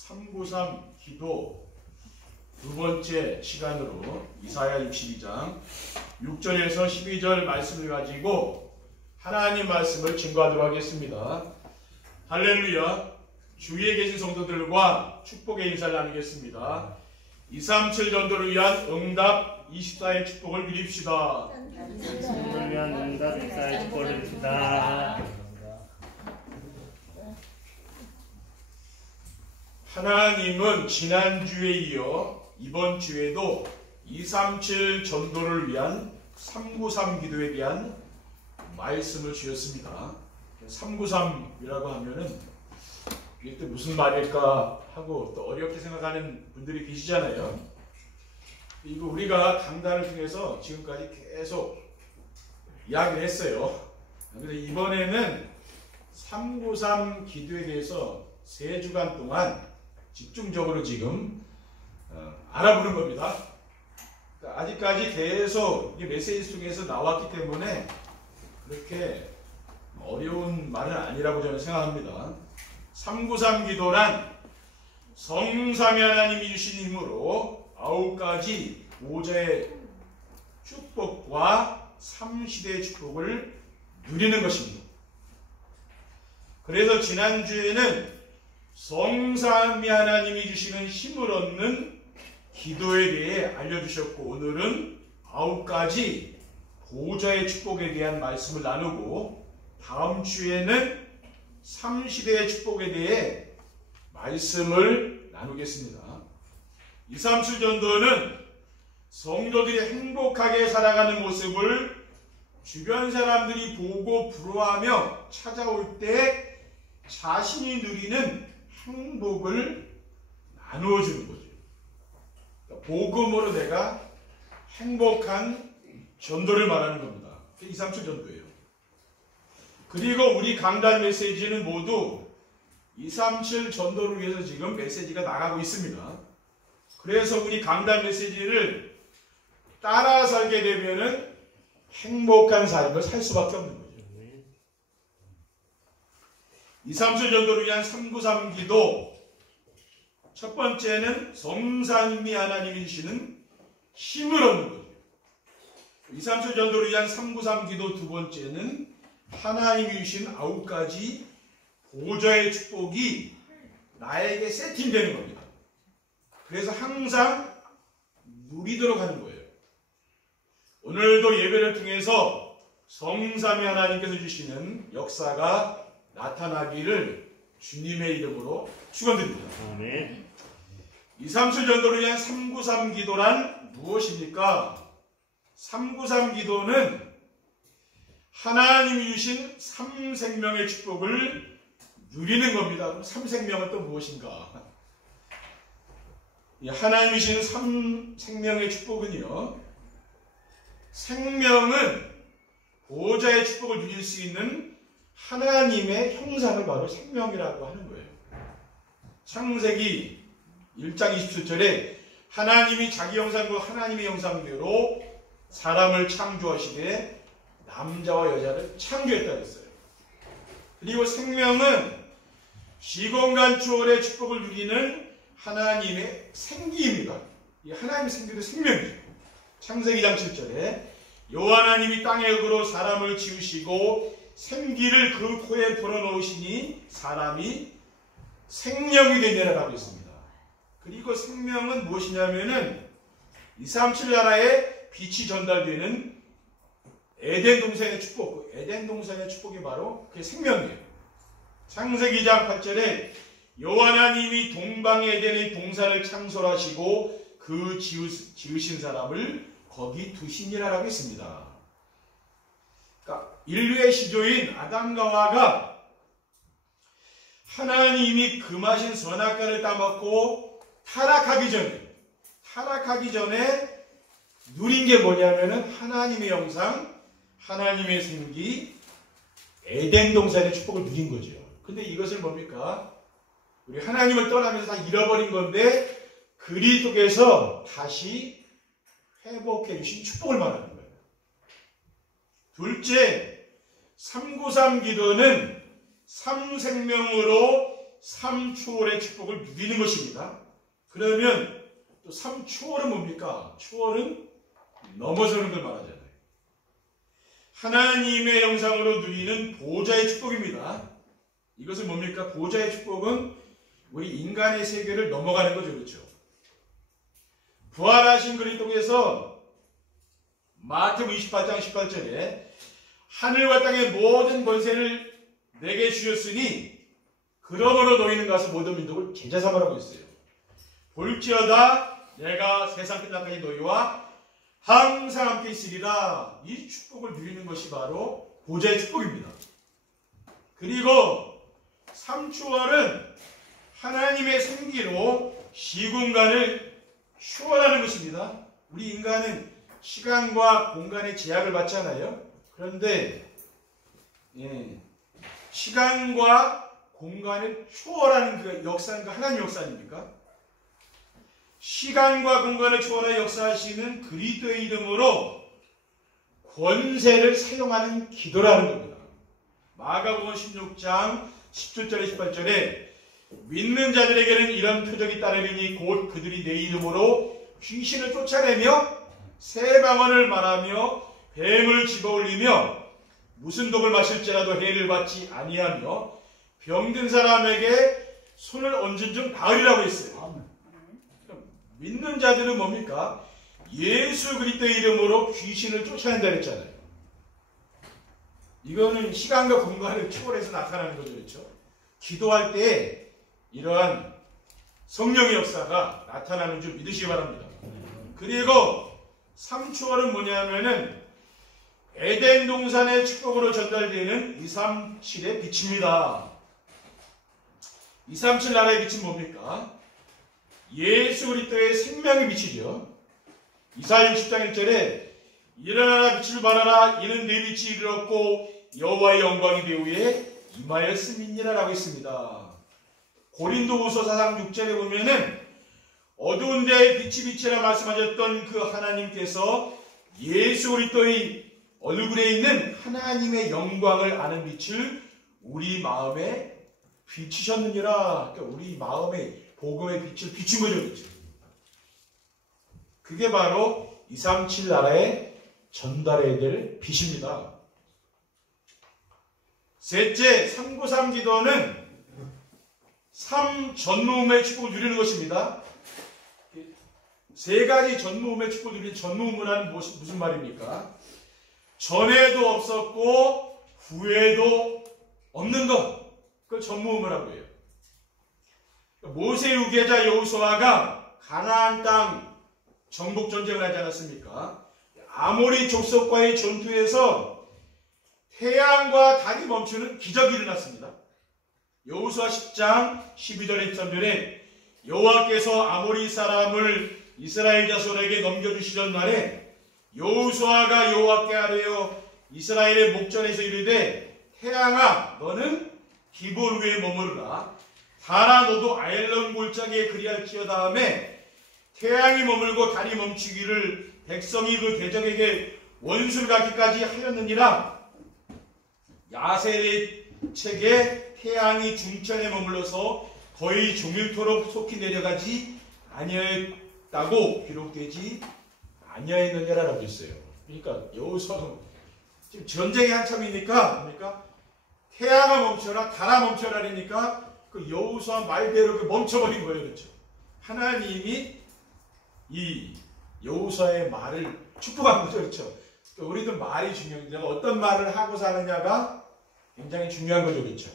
393 기도 두 번째 시간으로 이사야 62장 6절에서 12절 말씀을 가지고 하나님 말씀을 증거하도록 하겠습니다. 할렐루야. 주위에 계신 성도들과 축복의 인사를 나누겠습니다. 237 전도를 위한 응답 24의 축복을 누립시다. 전도를 위한 응답 24의 축복을 누립시다. 하나님은 지난주에 이어 이번 주에도 237 전도를 위한 393 기도에 대한 말씀을 주셨습니다. 393이라고 하면은 이게 또 무슨 말일까 하고 또 어렵게 생각하는 분들이 계시잖아요. 이거 우리가 강단을 통해서 지금까지 계속 이야기를 했어요. 그런데 이번에는 393 기도에 대해서 3주간 동안 집중적으로 지금 알아보는 겁니다. 그러니까 아직까지 계속 이 메시지 속에서 나왔기 때문에 그렇게 어려운 말은 아니라고 저는 생각합니다. 393 기도란 성삼위 하나님이 주신 힘으로 9가지 보좌의 축복과 3시대의 축복을 누리는 것입니다. 그래서 지난주에는 성삼위 하나님이 주시는 힘을 얻는 기도에 대해 알려주셨고, 오늘은 9가지 보좌의 축복에 대한 말씀을 나누고, 다음 주에는 3시대의 축복에 대해 말씀을 나누겠습니다. 237 전도는 성도들이 행복하게 살아가는 모습을 주변 사람들이 보고 부러워하며 찾아올 때 자신이 누리는 행복을 나누어 주는 거죠. 복음으로 내가 행복한 전도를 말하는 겁니다. 237 전도예요. 그리고 우리 강단 메시지는 모두 237 전도를 위해서 지금 메시지가 나가고 있습니다. 그래서 우리 강단 메시지를 따라 살게 되면은 행복한 삶을 살 수밖에 없는 거죠. 237 전도를 위한 393 기도, 첫 번째는 성삼위 하나님이 주시는 힘을 얻는 거죠. 237 전도를 위한 393 기도 두 번째는 하나님이 주신 9가지 보좌의 축복이 나에게 세팅되는 겁니다. 그래서 항상 누리도록 하는 거예요. 오늘도 예배를 통해서 성삼위 하나님께서 주시는 역사가 나타나기를 주님의 이름으로 축원드립니다. 아멘. 237 전도를 위한 393 기도란 무엇입니까? 393 기도는 하나님이 주신 3생명의 축복을 누리는 겁니다. 그럼 3생명은 또 무엇인가? 하나님이 주신 3생명의 축복은요, 생명은 보좌의 축복을 누릴 수 있는 하나님의 형상을 바로 생명이라고 하는 거예요. 창세기 1장 27절에 하나님이 자기 형상과 하나님의 형상대로 사람을 창조하시되 남자와 여자를 창조했다 그랬어요. 그리고 생명은 시공간 초월의 축복을 누리는 하나님의 생기입니다. 이 하나님의 생기도 생명이죠. 창세기 2장 7절에 여호와 하나님이 땅의 흙으로 사람을 지으시고 생기를 그 코에 불어넣으시니 사람이 생명이 되니라라고 했습니다. 그리고 생명은 무엇이냐면은 237 나라에 빛이 전달되는 에덴 동산의 축복, 그 에덴 동산의 축복이 바로 그게 생명이에요. 창세기 2장 8절에 여호와 하나님이 동방의 에덴의 동산을 창설하시고 그 지으신 사람을 거기 두시니라라고 했습니다. 그러니까 인류의 시조인 아담과 하와가 하나님이 금하신 선악과를 따먹고 타락하기 전에 누린 게 뭐냐면은 하나님의 형상, 하나님의 생기, 에덴 동산의 축복을 누린 거죠. 근데 이것을 뭡니까? 우리 하나님을 떠나면서 다 잃어버린 건데 그리스도께서 다시 회복해 주신 축복을 말하는 거예요. 둘째, 393 기도는 3생명으로 삼초월의 축복을 누리는 것입니다. 그러면 또 삼초월은 뭡니까? 초월은 넘어서는 걸 말하잖아요. 하나님의 영상으로 누리는 보좌의 축복입니다. 이것은 뭡니까? 보좌의 축복은 우리 인간의 세계를 넘어가는 거죠. 그렇죠? 부활하신 그리스도께서 마태복음 28장 18절에 하늘과 땅의 모든 권세를 내게 주셨으니 그러므로 너희는 가서 모든 민족을 제자 삼으라고 했어요. 볼지어다 내가 세상 끝날까지 너희와 항상 함께 있으리라. 이 축복을 누리는 것이 바로 보좌의 축복입니다. 그리고 삼초월은 하나님의 생기로 시공간을 추월하는 것입니다. 우리 인간은 시간과 공간의 제약을 받잖아요. 그런데 시간과 공간을 초월하는 그 역사는 그 하나님 역사 아닙니까? 시간과 공간을 초월하여 역사하시는 그리스도의 이름으로 권세를 사용하는 기도라는 겁니다. 마가복음 16장 17절에 18절에 믿는 자들에게는 이런 표적이 따르리니 곧 그들이 내 이름으로 귀신을 쫓아내며 새 방언을 말하며 뱀을 집어올리며 무슨 독을 마실지라도 해를 받지 아니하며 병든 사람에게 손을 얹은 즉 나으리라고 했어요. 믿는 자들은 뭡니까? 예수 그리스도의 이름으로 귀신을 쫓아낸다 그랬잖아요. 이거는 시간과 공간을 초월해서 나타나는 거죠. 그렇죠? 기도할 때 이러한 성령의 역사가 나타나는 줄 믿으시기 바랍니다. 그리고 삼초월은 뭐냐면은 에덴 동산의 축복으로 전달되는 237의 빛입니다. 237 나라의 빛은 뭡니까? 예수 그리스도의 생명의 빛이죠. 이사야 60장 1절에 일어나라 빛을 발하라 이는 내 빛이 이르렀고 여호와의 영광이 내 위에 임하였음이니라 라고 했습니다. 고린도후서 4장 6절에 보면은 어두운 데에 빛이 빛이라 말씀하셨던 그 하나님께서 예수 그리스도의 얼굴에 있는 하나님의 영광을 아는 빛을 우리 마음에 비추셨느니라. 그러니까 우리 마음에 복음의 빛을 비춘 거죠. 그렇죠? 그게 바로 237 나라에 전달해야 될 빛입니다. 셋째, 393 기도는 3전무음의 축복을 누리는 것입니다. 세 가지 전무음의 축복을 누리는 전무음이라는 무슨 말입니까? 전에도 없었고 후에도 없는 것. 그걸 전무음이라고 해요. 모세 후계자 여호수아가 가나안 땅 정복 전쟁을 하지 않았습니까? 아모리 족속과의 전투에서 태양과 달이 멈추는 기적이 일어났습니다. 여호수아 10장 12절에 13절에 여호와께서 아모리 사람을 이스라엘 자손에게 넘겨주시던 날에 여호수아가 여호와께 아뢰어 이스라엘의 목전에서 이르되 태양아 너는 기본 위에 머무르라 달아 너도 아엘론 골짜기에 그리할지어다 하매 태양이 머물고 달이 멈추기를 백성이 그 대적에게 원수를 갖기까지 하였느니라. 야셀의 책에 태양이 중천에 머물러서 거의 종일토록 속히 내려가지 아니하였다고 기록되지 아니하였느냐라고 했어요. 그러니까 여호수아는 지금 전쟁이 한참이니까 뭡니까? 태양아 멈춰라, 달아 멈춰라 그러니까 그 여호수아 말대로 멈춰버린 거예요. 그렇죠? 하나님이 이 여호수아의 말을 축복한 거죠. 그렇죠? 그러니까 우리도 말이 중요한데 내가 어떤 말을 하고 사느냐가 굉장히 중요한 거죠. 그렇죠?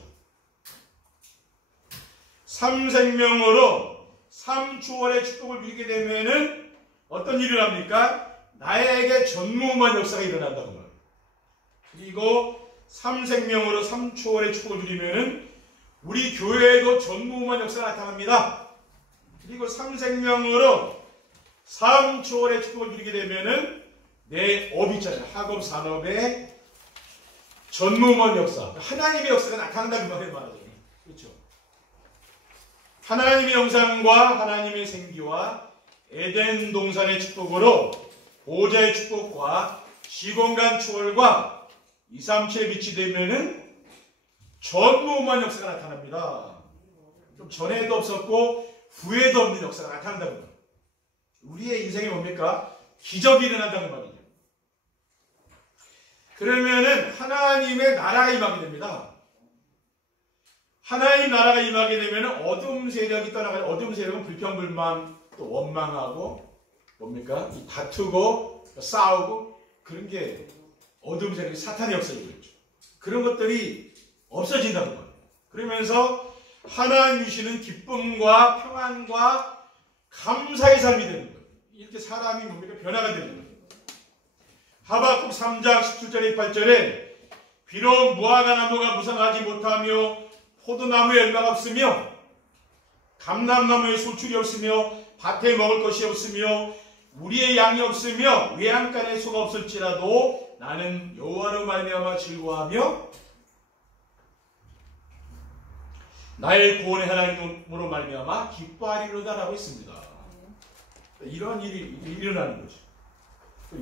삼생명으로 삼초월의 축복을 누리게 되면은 어떤 일을 합니까? 나에게 전무후무한 역사가 일어난다고 말해요. 그리고 삼생명으로 삼초월의 축복을 누리면은 우리 교회에도 전무후무한 역사가 나타납니다. 그리고 삼생명으로 삼초월의 축복을 누리게 되면은 내 업 있잖아요. 학업 산업의 전무후무한 역사, 하나님의 역사가 나타난다는 말을 말하죠. 그렇죠? 하나님의 영상과 하나님의 생기와 에덴 동산의 축복으로 보좌의 축복과 시공간 초월과 237의 빛이 되면은 전무후무한 역사가 나타납니다. 좀 전에도 없었고 후에도 없는 역사가 나타난다는 거예요. 우리의 인생이 뭡니까? 기적이 일어난다는 말이죠. 그러면은 하나님의 나라가 임하게 됩니다. 하나님 나라가 임하게 되면 어둠 세력이 떠나가요. 어둠 세력은 불평불만, 또 원망하고 뭡니까? 다투고 싸우고 그런 게 어둠 세력이 사탄의 역사이고 있죠. 그런 것들이 없어진다는 거예요. 그러면서 하나님 주시는 기쁨과 평안과 감사의 삶이 되는 거예요. 이렇게 사람이 뭡니까? 변화가 되는 거예요. 하박국 3장 17절에 18절에 비록 무화과 나무가 무성하지 못하며 포도나무에 열매가 없으며 감람나무에 소출이 없으며 밭에 먹을 것이 없으며 우리의 양이 없으며 외양간에 소가 없을지라도 나는 여호와로 말미암아 즐거워하며 나의 구원의 하나님으로 말미암아 기뻐하리로다라고 했습니다. 이런 일이 일어나는 거죠.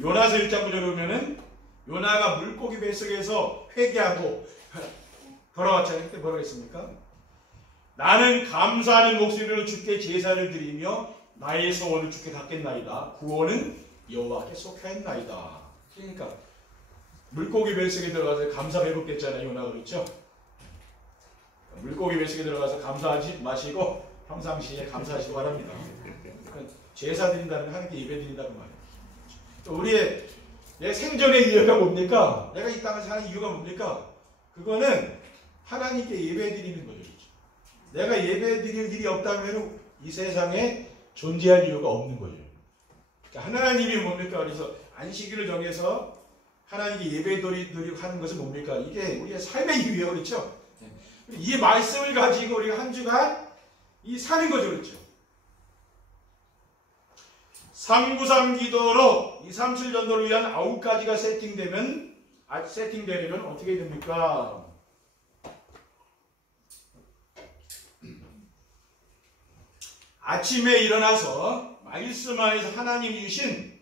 요나서 1장 9절에 보면은 요나가 물고기 뱃속에서 회개하고 돌아왔잖아요. 그때 뭐라고 했습니까? 나는 감사하는 목소리로 주께 제사를 드리며 나의 소원을 주께 닫겠나이다. 구원은 여호와께 속하였나이다. 그러니까 물고기 뱃속에 들어가서 감사 회복됐잖아요. 요나가 그렇죠? 물고기 뱃속에 들어가서 감사하지 마시고 평상시에 감사하시기 바랍니다. 그러니까 제사 드린다는 건 하나님께 예배 드린다는 말이에요. 또 우리의 내 생존의 이유가 뭡니까? 내가 이 땅을 사는 이유가 뭡니까? 그거는 하나님께 예배 드리는 거죠. 내가 예배 드릴 일이 없다면 이 세상에 존재할 이유가 없는 거죠. 그러니까 하나님이 뭡니까? 그래서 안식일을 정해서 하나님께 예배 드리고 하는 것은 뭡니까? 이게 우리의 삶의 이유예요. 그렇죠? 이 말씀을 가지고 우리가 한 주간 사는 거죠. 그렇죠? 393 기도로 237 전도를 위한 9가지가 세팅되려면 어떻게 됩니까? 아침에 일어나서 말씀 안에서 하나님이 주신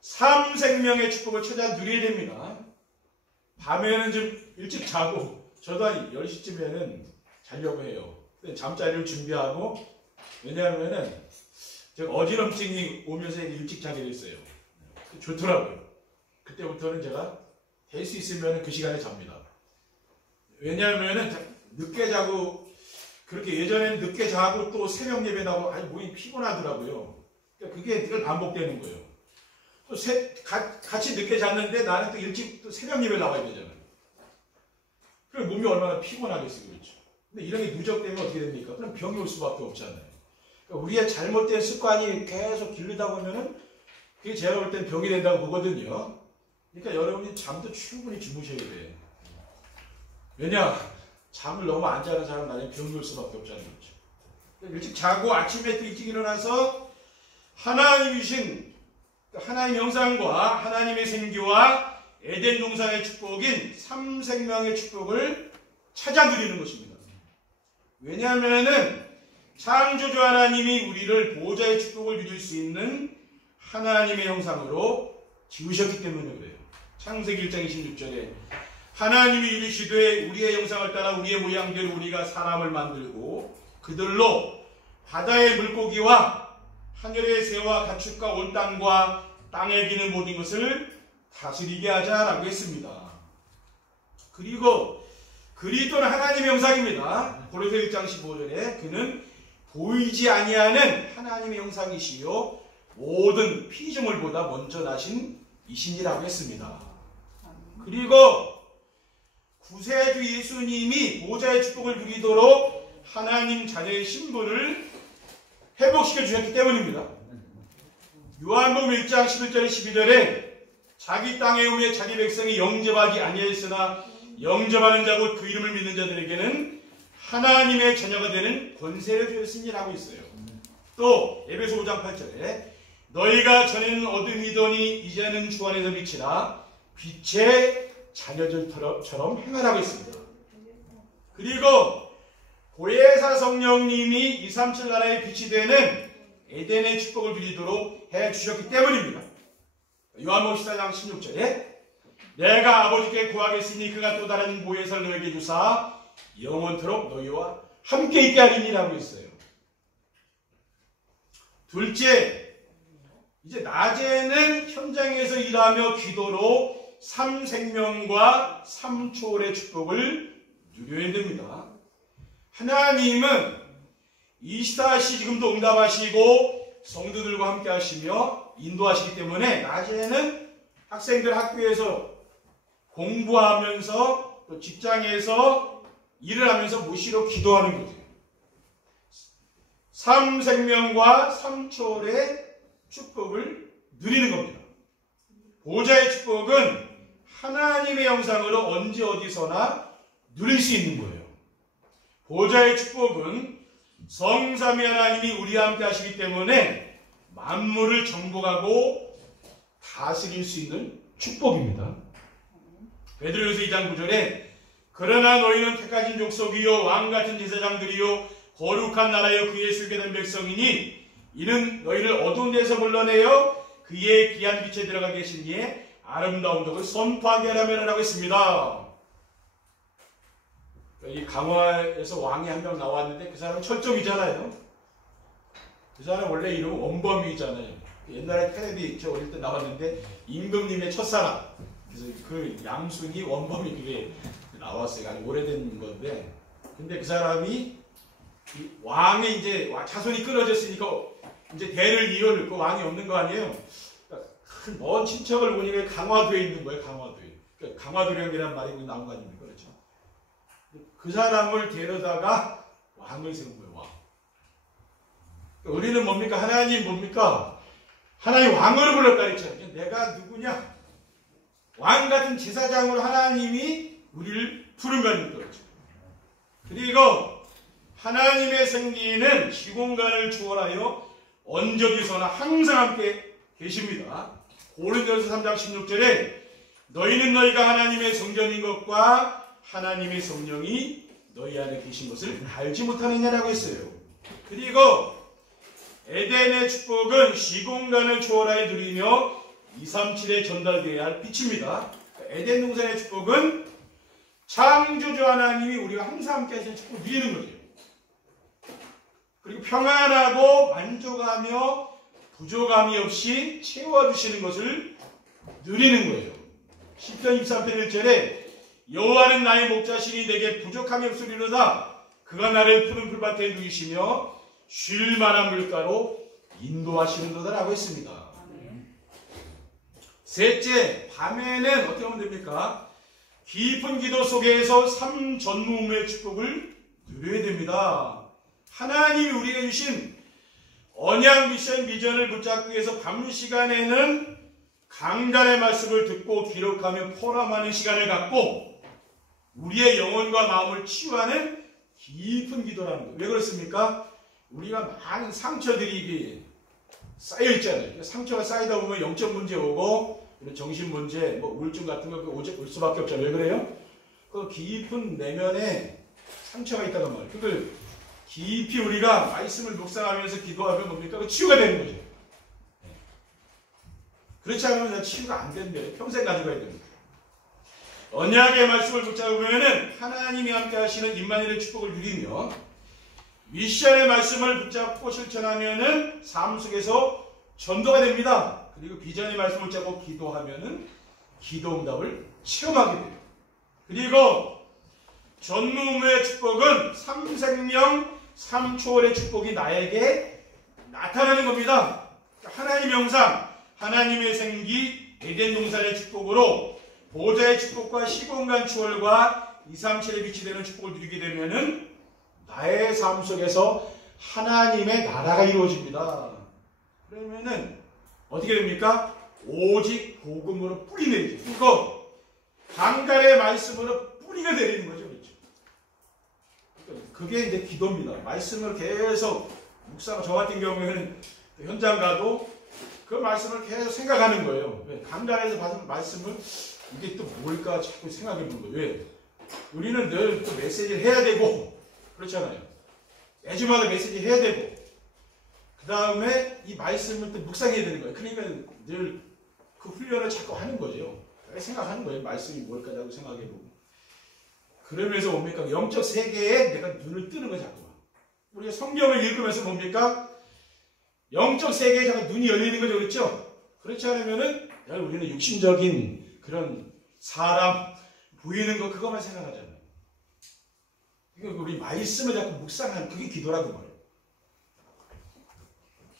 삼생명의 축복을 찾아 누려야 됩니다. 밤에는 좀 일찍 자고 저도 한 10시쯤에는 자려고 해요. 잠자리를 준비하고 왜냐하면은 제가 어지럼증이 오면서 일찍 자게 됐어요. 좋더라고요. 그때부터는 제가 될 수 있으면 그 시간에 잡니다. 왜냐하면은 늦게 자고 그렇게 예전에는 늦게 자고 또 새벽 예배 나고 몸이 피곤하더라고요. 그러니까 그게 늘 반복되는 거예요. 또 같이 늦게 잤는데 나는 또 일찍 또 새벽 예배 나와야 되잖아요. 그럼 몸이 얼마나 피곤하겠어요. 그렇죠. 근데 이런 게 누적되면 어떻게 됩니까? 그럼 병이 올 수밖에 없잖아요. 그러니까 우리의 잘못된 습관이 계속 길르다 보면은 그게 제가 볼 땐 병이 된다고 보거든요. 그러니까 여러분이 잠도 충분히 주무셔야 돼요. 왜냐? 잠을 너무 안 자는 사람 나중에 병이 올 수밖에 없잖아요. 그렇죠? 일찍 자고 아침에 또 일찍 일어나서 하나님이 주신 하나님의 형상과 하나님의 생기와 에덴 동산의 축복인 삼생명의 축복을 찾아 누리는 것입니다. 왜냐하면은 창조주 하나님이 우리를 보호자의 축복을 누릴 수 있는 하나님의 형상으로 지으셨기 때문에 그래요. 창세기 1장 26절에 하나님이 이르시되 우리의 형상을 따라 우리의 모양대로 우리가 사람을 만들고 그들로 바다의 물고기와 하늘의 새와 가축과 온 땅과 땅에 기는 모든 것을 다스리게 하자라고 했습니다. 그리고 그리스도는 하나님의 형상입니다. 고린도서 1장 15절에 그는 보이지 아니하는 하나님의 형상이시요 모든 피조물보다 먼저 나신 이신이라고 했습니다. 그리고 구세주 예수님이 보호자의 축복을 누리도록 하나님 자녀의 신분을 회복시켜 주셨기 때문입니다. 요한복음 1장 11절에 12절에 자기 땅에 오며 자기 백성이 영접하지 아니하였으나 영접하는 자 곧 그 이름을 믿는 자들에게는 하나님의 자녀가 되는 권세를 주었으니라고 있어요. 또 에베소 5장 8절에 너희가 전에는 어둠이더니 이제는 주 안에서 빛이라 빛의 자녀들처럼 행하라고 했습니다. 그리고 보혜사 성령님이 237 나라의 빛이 되는 에덴의 축복을 누리도록 해주셨기 때문입니다. 요한복음 14장 16절에 내가 아버지께 구하겠으니 그가 또 다른 보혜사를 너에게 주사 영원토록 너희와 함께 있게 하리니라고 했어요. 둘째, 이제 낮에는 현장에서 일하며 기도로 삼생명과 삼초월의 축복을 누려야 됩니다. 하나님은 24시 지금도 응답하시고 성도들과 함께 하시며 인도하시기 때문에 낮에는 학생들 학교에서 공부하면서 또 직장에서 일을 하면서 무시로 기도하는 거죠. 삼생명과 삼초월의 축복을 누리는 겁니다. 보좌의 축복은 하나님의 형상으로 언제 어디서나 누릴 수 있는 거예요. 보좌의 축복은 성삼위 하나님이 우리와 함께 하시기 때문에 만물을 정복하고 다스릴 수 있는 축복입니다. 베드로전서 2장 9절에 그러나 너희는 택하신 족속이요 왕같은 제사장들이요 거룩한 나라여 그의 술게된 백성이니 이는 너희를 어두운 데서 불러내어 그의 귀한 빛에 들어가 계신 이의 아름다운 덕을 선포하게 하라고 했습니다. 이 강화에서 왕이 한 명 나왔는데 그 사람은 철종이잖아요. 그 사람 원래 이름은 원범이잖아요. 옛날에 텔레비 저 어릴 때 나왔는데 임금님의 첫사랑. 그래서 그 양순이 원범이 그게 나왔어요. 아주 오래된 건데. 근데 그 사람이 왕이 이제 자손이 끊어졌으니까 이제 대를 이을 그 왕이 없는 거 아니에요. 그러니까 큰 먼 친척을 보니까 강화도에 있는 거예요. 강화도에. 그러니까 강화도령이라는 말이 나온 거 아닙니까? 그렇죠. 그 사람을 데려다가 왕을 세운 거예요. 왕. 그러니까 우리는 뭡니까? 하나님 뭡니까? 하나님 왕으로 불렀다 그랬잖아요. 내가 누구냐? 왕 같은 제사장으로 하나님이 우리를 부른 거니까 그렇죠. 그리고 하나님의 생기는 시공간을 초월하여 언제어디서나 항상 함께 계십니다. 고린도전서 3장 16절에 너희는 너희가 하나님의 성전인 것과 하나님의 성령이 너희 안에 계신 것을 알지 못하느냐라고 했어요. 그리고 에덴의 축복은 시공간을 초월하여 누리며 237에 전달되어야 할 빛입니다. 에덴 동산의 축복은 창조주 하나님이 우리가 항상 함께 하시는 축복을 누리는 거죠. 그리고 평안하고 만족하며 부족함이 없이 채워주시는 것을 누리는 거예요. 시편 23편 1절에 여호와는 나의 목자시니 내게 부족함이 없으리로다. 그가 나를 푸른 풀밭에 누이시며 쉴 만한 물가로 인도하시는도다 라고 했습니다. 셋째, 밤에는 어떻게 하면 됩니까? 깊은 기도 속에서 삼전무후무의 축복을 누려야 됩니다. 하나님이 우리에게 주신 언약 미션 비전을 붙잡기 위해서 밤 시간에는 강단의 말씀을 듣고 기록하며 포럼하는 시간을 갖고 우리의 영혼과 마음을 치유하는 깊은 기도라는 거예요. 왜 그렇습니까? 우리가 많은 상처들이 쌓여 있잖아요. 상처가 쌓이다 보면 영적 문제 오고 정신 문제, 뭐 우울증 같은 거 올 수밖에 없잖아요. 왜 그래요? 그 깊은 내면에 상처가 있다는 말이에요. 그걸 깊이 우리가 말씀을 묵상하면서 기도하면 뭡니까? 그 치유가 되는 거죠. 그렇지 않으면 치유가 안 된대요. 평생 가져가야 됩니다. 언약의 말씀을 붙잡으면 하나님이 함께 하시는 임마누엘의 축복을 누리며 미션의 말씀을 붙잡고 실천하면 삶 속에서 전도가 됩니다. 그리고 비전의 말씀을 붙잡고 기도하면 기도 응답을 체험하게 돼요. 그리고 전무후무의 축복은 삼생명 삼초월의 축복이 나에게 나타나는 겁니다. 하나님의 형상, 하나님의 생기, 에덴 동산의 축복으로 보좌의 축복과 시공간 초월과 237의 빛이 되는 축복을 누리게 되면은 나의 삶 속에서 하나님의 나라가 이루어집니다. 그러면은 어떻게 됩니까? 오직 복음으로 뿌리 내리죠. 그리고 강단의 말씀으로 뿌리가 내리는 거죠. 그렇죠? 그게 이제 기도입니다. 말씀을 계속 묵상, 저 같은 경우에는 현장 가도 그 말씀을 계속 생각하는 거예요. 왜? 강단에서 받은 말씀을 이게 또 뭘까 자꾸 생각해 보는 거예요. 왜? 우리는 늘 또 메시지를 해야 되고 그렇잖아요. 매주마다 메시지 해야 되고 그 다음에 이 말씀을 또 묵상해야 되는 거예요. 그러니까 늘 그 훈련을 자꾸 하는 거죠. 생각하는 거예요. 말씀이 뭘까 자꾸 생각해 보고. 그러면서 뭡니까? 영적 세계에 내가 눈을 뜨는 거야, 자꾸만. 우리가 성경을 읽으면서 뭡니까? 영적 세계에 자꾸 눈이 열리는 거죠, 그렇죠? 그렇지 않으면은 우리는 육신적인 그런 사람 보이는 거 그것만 생각하잖아요. 그러니까 우리 말씀을 자꾸 묵상하는 그게 기도라고 말해요.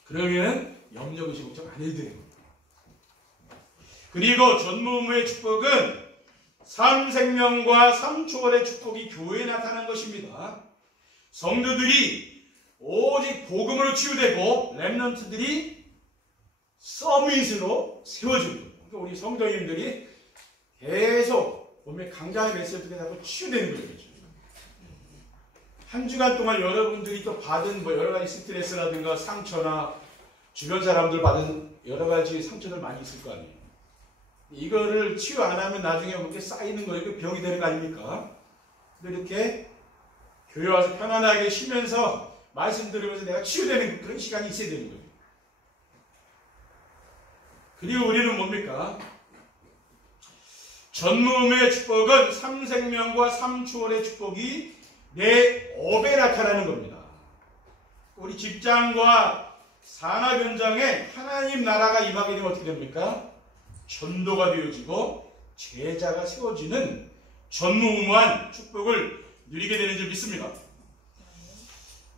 그러면 염려의식 걱정 안 해도 되는 겁니다. 그리고 전무후무의 축복은 삼생명과 삼초월의 축복이 교회에 나타난 것입니다. 성도들이 오직 복음으로 치유되고 렘넌트들이 서밋으로 세워집니다. 그러니까 우리 성도님들이 계속 몸에 강단의 메시지가 자꾸 치유되는 거죠. 한 주간 동안 여러분들이 또 받은 여러 가지 스트레스라든가 상처나 주변 사람들 받은 여러 가지 상처들 많이 있을 거 아니에요. 이거를 치유 안 하면 나중에 그렇게 쌓이는 거예요. 병이 되는 거 아닙니까? 근데 이렇게 교회 와서 편안하게 쉬면서 말씀 들으면서 내가 치유되는 그런 시간이 있어야 되는 거예요. 그리고 우리는 뭡니까? 전무후무의 축복은 삼생명과 삼초월의 축복이 내 업에 나타나는 겁니다. 우리 직장과 산업 현장에 하나님 나라가 임하게 되면 어떻게 됩니까? 전도가 되어지고 제자가 세워지는 전무후무한 축복을 누리게 되는 줄 믿습니다.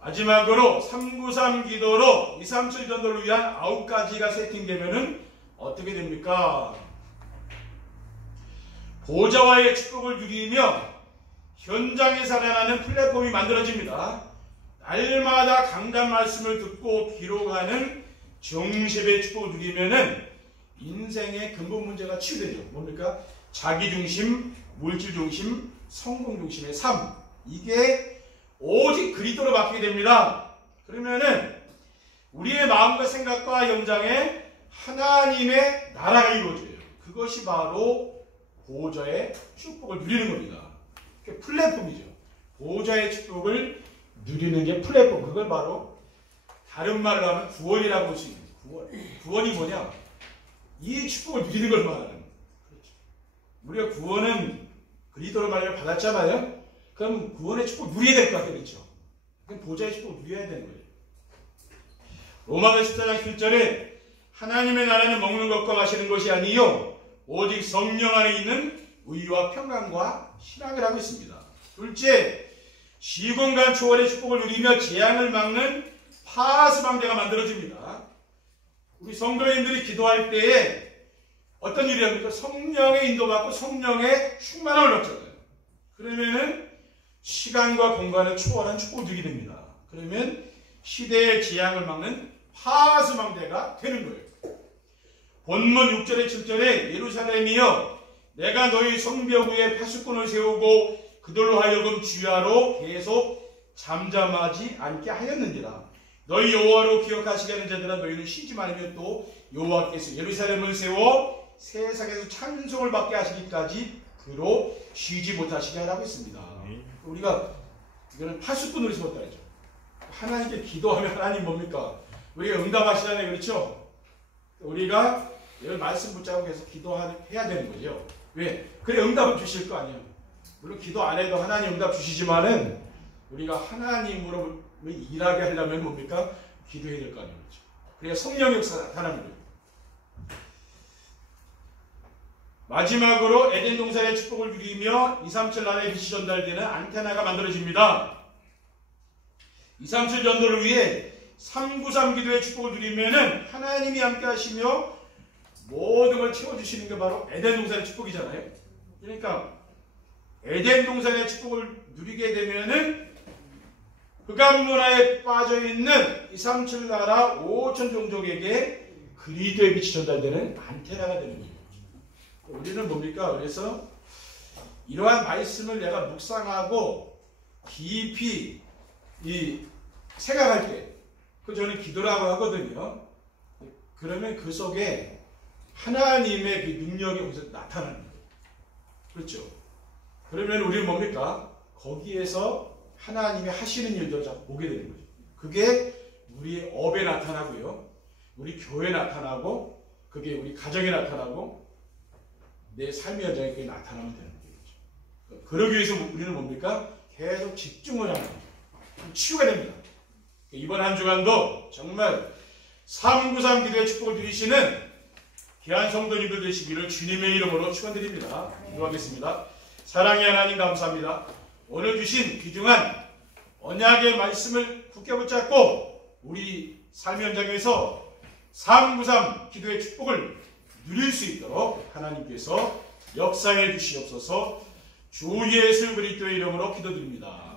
마지막으로 393 기도로 237 전도를 위한 9가지가 세팅되면은 어떻게 됩니까? 보좌와의 축복을 누리며 현장에 살아나는 플랫폼이 만들어집니다. 날마다 강단 말씀을 듣고 기록하는 정십의 축복을 누리면은 인생의 근본 문제가 치유되죠. 뭡니까? 자기중심, 물질중심, 성공중심의 삶. 이게 오직 그리스도로 바뀌게 됩니다. 그러면은 우리의 마음과 생각과 현장에 하나님의 나라가 이루어져요. 그것이 바로 보좌의 축복을 누리는 겁니다. 그게 플랫폼이죠. 보좌의 축복을 누리는 게 플랫폼. 그걸 바로 다른 말로 하면 구원이라고 볼 수 있는 구원. 구원이 뭐냐? 이 축복을 누리는 걸 말하는 거예요. 그렇죠. 우리가 구원은 그리스도로 말하면 받았잖아요. 그럼 구원의 축복 누려야 될 것 같아요. 그렇죠. 그럼 보좌의 축복 누려야 되는 거예요. 로마서 14장 7절에 하나님의 나라는 먹는 것과 마시는 것이 아니요 오직 성령 안에 있는 의와 평강과 신앙을 하고 있습니다. 둘째, 시공간 초월의 축복을 누리며 재앙을 막는 파수방대가 만들어집니다. 우리 성도님들이 기도할 때에 어떤 일이 합니까? 성령의 인도받고 성령의 충만함을 받잖아요. 그러면은 시간과 공간을 초월한 축복을 누리게 됩니다. 그러면 시대의 재앙을 막는 파수방대가 되는 거예요. 본문 6절에 7절에 예루살렘이여 내가 너희 성벽 위에 파수꾼을 세우고 그들로 하여금 주야로 계속 잠잠하지 않게 하였는지라. 너희 여호와로 기억하시게 하는 자들아 너희는 쉬지 말며 또 여호와께서 예루살렘을 세워 세상에서 찬송을 받게 하시기까지 그로 쉬지 못하시게 하라고 했습니다. 우리가 이거는 파수꾼으로 세웠다 했죠. 하나님께 기도하면 하나님 뭡니까? 우리가 응답하시잖아요. 그렇죠? 우리가 이런 말씀 붙잡고 계속 기도해야 되는 거죠. 왜? 그래 응답을 주실 거 아니에요. 물론 기도 안 해도 하나님 응답 주시지만은 우리가 하나님으로 일하게 하려면 뭡니까? 기도해야 될 거 아니에요. 그렇죠? 그래야 성령 역사가 나타나는 거예요. 마지막으로 에덴 동산의 축복을 누리며 237 나라의 빛이 전달되는 안테나가 만들어집니다. 237 전도를 위해 393 기도의 축복을 누리면은 하나님이 함께 하시며 모든 걸 채워주시는 게 바로 에덴 동산의 축복이잖아요. 그러니까 에덴 동산의 축복을 누리게 되면은 흑암 문화에 빠져있는 237 나라 5천 종족에게 그리스도의 빛이 전달되는 안테나가 되는 거예요. 우리는 뭡니까? 그래서 이러한 말씀을 내가 묵상하고 깊이 생각할 때, 그 저는 기도라고 하거든요. 그러면 그 속에 하나님의 그 능력이 거기서 나타나는 거예요. 그렇죠? 그러면 우리는 뭡니까? 거기에서 하나님이 하시는 일들을 자꾸 보게 되는 거죠. 그게 우리 업에 나타나고요. 우리 교회에 나타나고, 그게 우리 가정에 나타나고, 내 삶의 현장에 그게 나타나면 되는 거죠. 그러기 위해서 우리는 뭡니까? 계속 집중을 하는 치유가 됩니다. 이번 한 주간도 정말 393 기도의 축복을 누리시는 귀한 성도님들 되시기를 주님의 이름으로 축원드립니다. 기도하겠습니다. 사랑의 하나님 감사합니다. 오늘 주신 귀중한 언약의 말씀을 굳게 붙잡고 우리 삶의 현장에서 393 기도의 축복을 누릴 수 있도록 하나님께서 역사해 주시옵소서. 주 예수 그리스도의 이름으로 기도드립니다.